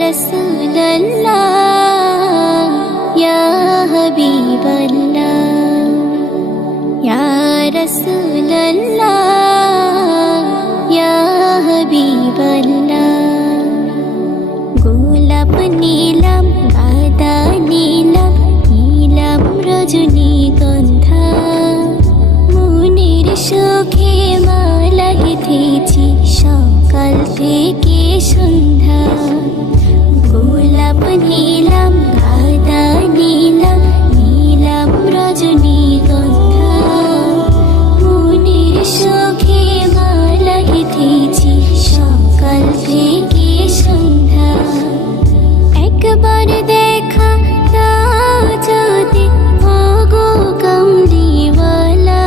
रसूलल्लाह या हबीबल्लाह या रसूलल्लाह या हबीबल्लाह। গোলাপ নীলাম গাঁদা নীলাম নীলাম রজনীগন্ধা, মনের সুখে মালা গেঁথেছি সকাল থেকে সন্ধ্যা। গোলাপ নীলাম গাঁদা নীলাম নীলাম রজনীগন্ধা, মনের সুখে মালা গেঁথেছি সকাল থেকে সন্ধ্যা। একবার দেখা দাও যদি ওগো কামলিওয়ালা,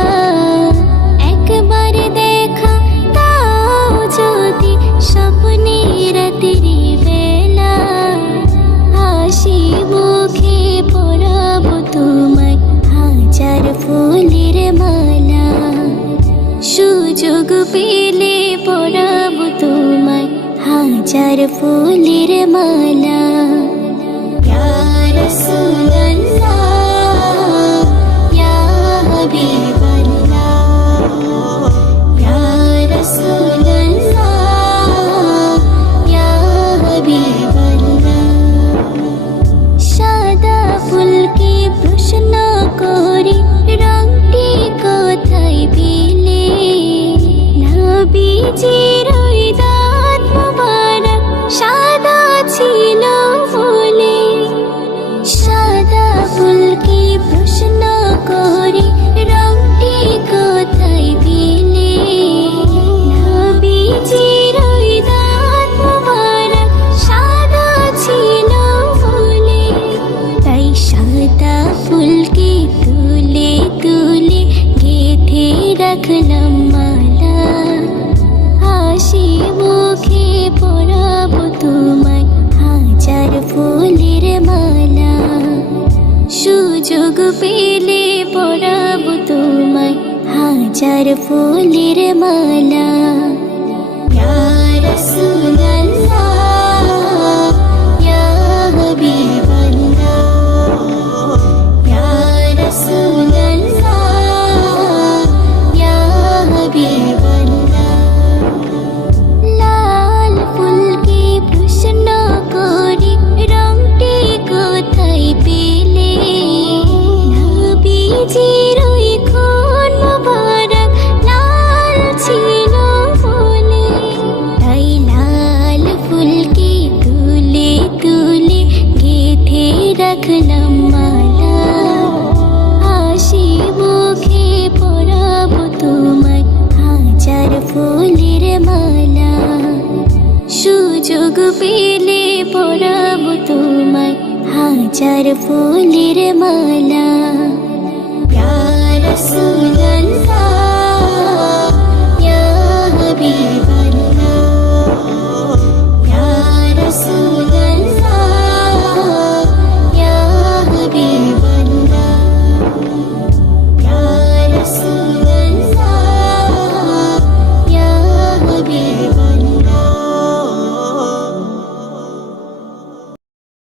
একবার দেখা দাও যদি স্বপ্নে রাতেরি বেলা, হাসি মুখে পরাবো তোমায় হাজার ফুলের মালা। সুযোগ পেলে পরাবো তোমায় হাজার ফুলের মালা। ইয়া রাসূলুল্লাহ ইয়া হাবিবাল্লাহ ইয়া রাসূলুল্লাহ ইয়া হাবিবাল্লাহ। সাদা ফুলকে প্রশ্ন করি রংটি কোথায় পেলে, নবীজির ওই দাঁত মুবারক সাদা ছিল বলে। সাদা ফুলকে প্রশ্ন করি রংটি কোথায় পেলে, নবীজির ওই দাঁত মুবারক সাদা ছিল বলে। তাই সাদা ফুলকে তুলে তুলে গেঁথে রাখলাম মালা, হাসি মুখে পরাবো তোমায় হাজার ফুলের মালা। সুযোগ পেলে পরাবো তোমায় হাজার ফুলের মালা। ইয়া রাসূলুল্লাহ ইয়া হাবিবাল্লাহ ইয়া রাসূলুল্লাহ ইয়া হাবিবাল্লাহ। লাল ফুলকে প্রশ্ন করি রংটি কোথায় পেলে, নবীজির ওই খুন মুবারক লাল ছিল বলে। তাই লাল ফুলকে তুলে তুলে গেঁথে রাখলাম মালা, হাসি মুখে পরাবো তোমায় হাজার ফুলের মালা। সুযোগ পেলে পরাবো তোমায় হাজার ফুলের মালা। ইয়া রাসূলুল্লাহ